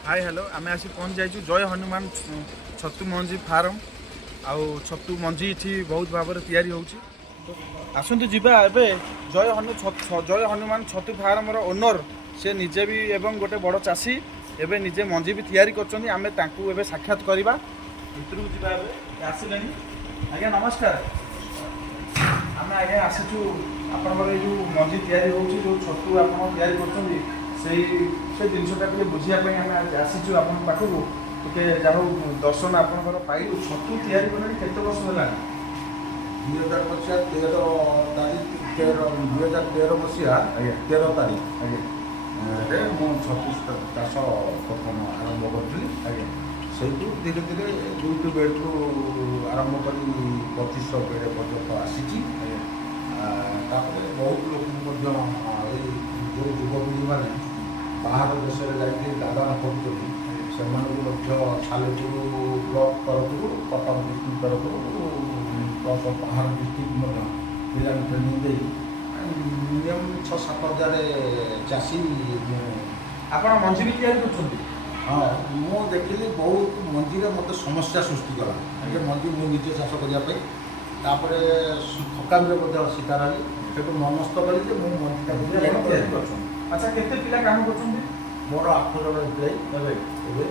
Hi hello आम आसी पहुँच जाइए जय हनुमान छतु मंजी फार्म आउ छतु मंजी ये बहुत भाव में तैयारी होउछि आसतु जीवा एबे जय हनुमान छतु फार्म ओनर से निजे भी एवं गोटे बड़ चाषी एबे निजे मंजी भी तैयारी करछन्ती आमे तांकू एबे साक्षात करबा भितरु जीवा एबे आसिलेनी आज्ञा नमस्कार आमे आज्ञा आसीछु आपनकर जो मंजी तैयारी होउछि जो छतु आपन तैयारी करछन्ती से जिनटा टे बुझापी आम आसीचु आप पाखक टे जहाँ दर्शन आपंकर पाइलु छतु तैयारी कले केते वर्ष है 2000 मसीहा 2013 मसीहा 13 तारीख छतु चाष प्रथम आरंभ करी से धीरे धीरे 2 बेड्रु आरंभ कर 2500 बेड पर्यटन आसी बहुत लोक जो युवपीढ़ी मैंने बाहर देश में जाकर दादन कर सालेपुर ब्लक तरफ कटक डिस्ट्रिक्ट तरफ प्लस बाहर डिस्ट्रिक्ट पिला ट्रेनिंग दे मिनिमम 6-7 हजार चाषी आप मंजी भी तैयारी कर हाँ मुझे देखिली बहुत मंजी मत समस्या सृष्टि कला मंजी मुझे निजे चाष करने थकान शिकार हली से मनस्थ कर अच्छा केते पिला काम करछन्ती मोर 8 जन एम्प्लॉय एबे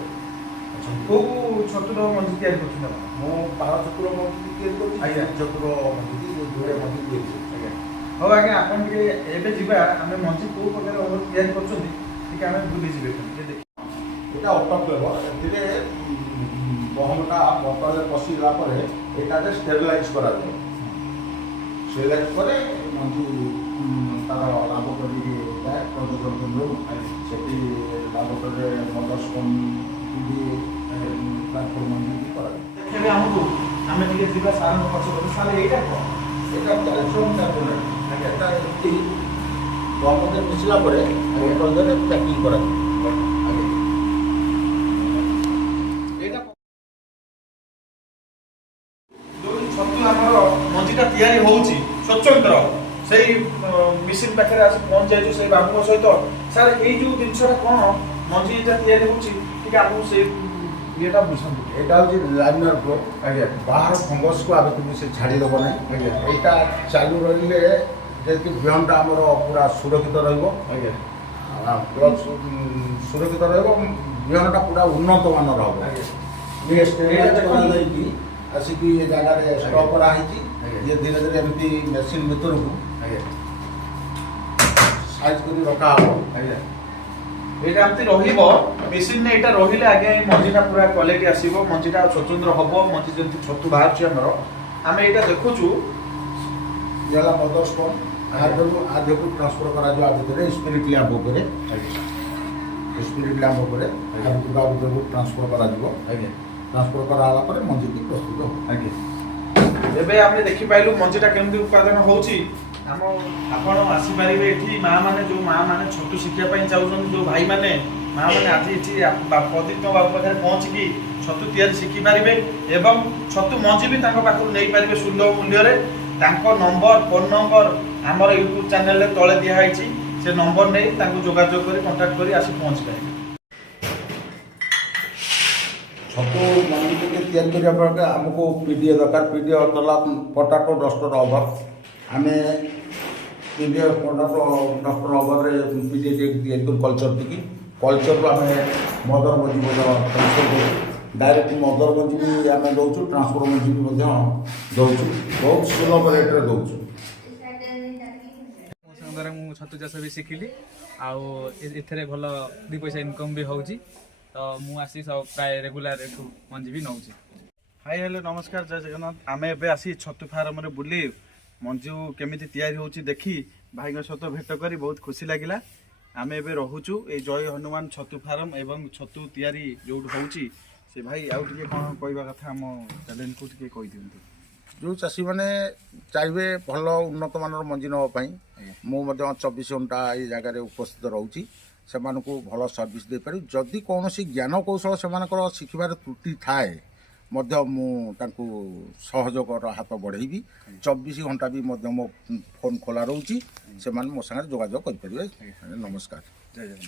को छतुर मंजी तैयारी करछन मो 12 चतुर मंजी तैयारी करछि आज्ञा चतुर मंजी जोड़े मंजी तैयारी आज्ञा हो आज्ञा आपन के एबे जिबा हमें मंजी को प्रकार तैयारी करछन्ती ठीक हमें बुली जिबे के देख एटा ऑटो लेवल एतिरे गहमटा बोतल पसीला परे एटा स्टेरिलाइज करा जाय स्टेरिलाइज करे मंजी तार लाबोरेटरी जाए प्रदूषण केन्द्र से लाबोरेटरी मदर्सपन प्लाटफर्म देखिए हमको आम टे जा सार पक्ष सार यहाँ गवर्नमेंट मिसला पैकिंग कर छतु आम मंजीटा तैयारी होउछि स्वतंत्र से मिशन पाखे आस पहुँच जाइए से बाबू सहित सर ये जो जिनसा कौन मंजीटा तैयारी होउछि ठीक आपको से येटा बुझंतु एटा हूँ लाइनर फ्लो आज्ञा बाहर फंगस को आगे तुम से छाड़ी देव ना आज्ञा यहाँ चालू रही जैसे बिहनटा आमर पूरा सुरक्षित रहा सुरक्षित बिहनटा पूरा उन्नत मानर हम आसिक जगह स्टक कराई ये धीरे धीरे एमती मेसीन भर को साइज कर रखा यहाँ एमती मेसीन ने यहाँ रही आगे मंजीटा पूरा क्वालिटी आसो मंजीटा स्वतंत्र हम मंजी जमी छतु बाहर आम यहाँ देखुचु ये मदर्सपन आधे को ट्रांसफर करा spirit lamp spirit lamp transfer करा ट्रांसफर कराला मंजी की प्रस्तुत हो आगे एबे आमे देखि पाइलु मंजीटा केमति उत्पादन होउची हम आपण आसी परिबे एठी मां माने जो मां माने छतु शिक्षा पई चाउछन जो भाई माने मां माने आज एठी पदित बाबू पाखरे पहुंच की छतु तैयारी शिखि परिबे एवं छतु मंजी भी तांको पाखरु नै परिबे सुलभ मूल्य रे तांको नंबर फोन नंबर हमर YouTube चैनल रे तळे दिया हाइची से नंबर नै तांको जोगाजोग करी कांटेक्ट करी आसी पहुंच परिबे छतु मंडी के तैयारी करने आमको पीडीए दरकार पीडीए तला पोटाटो डस्टर ओवर आम PDA potato duster over PDA तैयारी कर कल्चर टी कल्चर को आम मदर मंजी ट्रांसफर कर डायरेक्ट मदर मंजी भी आम दौचु ट्रांसफर मंजी भी दौचु बहुत सुलभ रेट्रे दौचु द्वारा मुझे छतु चाष भी शिखिली आउ भल 2 पैसा इनकम भी होउची तो मुझे सब प्राय रेगुलर एठू मंजी भी नौची। हाय हेलो नमस्कार जय जगन्नाथ आम एबे आसी छतु फार्म रे बुली मंजू केमिति तैयारी होउची देखी भाई सहित भेट करी बहुत खुशी लागिला आम एबे रहूचु ए जय हनुमान छतु फार्म एवं छतु तैयारी जो होउची से भाई आउ टिके कोन कहबा कथा हम चैलेंज को टिके कहि दियंतु जो चाषी मैंने चाहिए भल उन्नत मानर मंजी नापी मुझे 24 घंटा ये जगार उपस्थित रोची से भल सर्विस दे पारि जदि कौन ज्ञान कौशल से शिखबार त्रुटि थाए सहयोग हाथ बढ़ेबी 24 घंटा भी मो फोन खोला रोचे से मो सागर जोगाजोग करें। नमस्कार। जय जगन्नाथ।